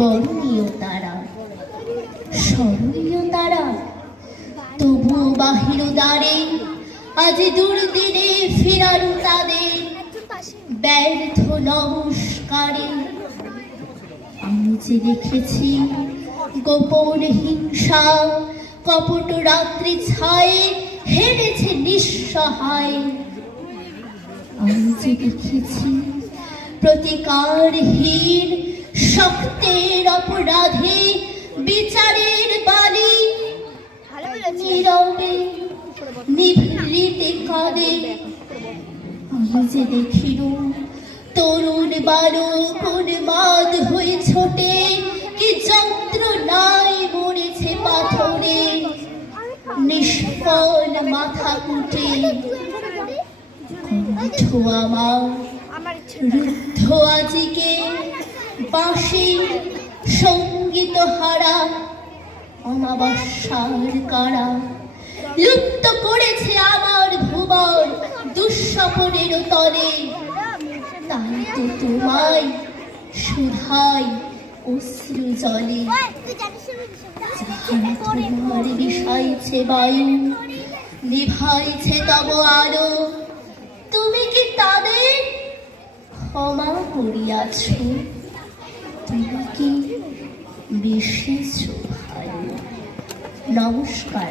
বরণীয় তারা, স্মরণীয় তারা। তবু বাহির দ্বারে আজ দুর্দিনে ফেরানো তাদের ব্যর্থ নমস্কারে। আমি যে দেখেছি গোপন হিংসা কপট রাত্রি ছায়ে হেরেছে নিঃসহায়। আমি যে দেখেছি প্রতিকারহীন শক্তের অপরাধে বিচারের বাণী নীরবে নিভৃতে কাঁদে। আমি যে দেখিল তরুণ বালক উন্মাদ হয়ে ছোটে, কি যন্ত্রণায় মরেছে পাথরে নিষ্ফল মাথা কুটে। কণ্ঠ আমার রুদ্ধ আজিকে বাঁশি সঙ্গীত হারা অমাবস্যার কারা। লুপ্ত করেছে আমার ভুবন দুঃস্বপনের তলে। তাই তো তোমায় সুধাই অশ্রু জলে। তোমার বিষাইছে বায়ু নিভাইছে তব আলো, তুমি কি তাদের ক্ষমা করিয়াছ? তুমি কি বেশেছ ভালো? নমস্কার।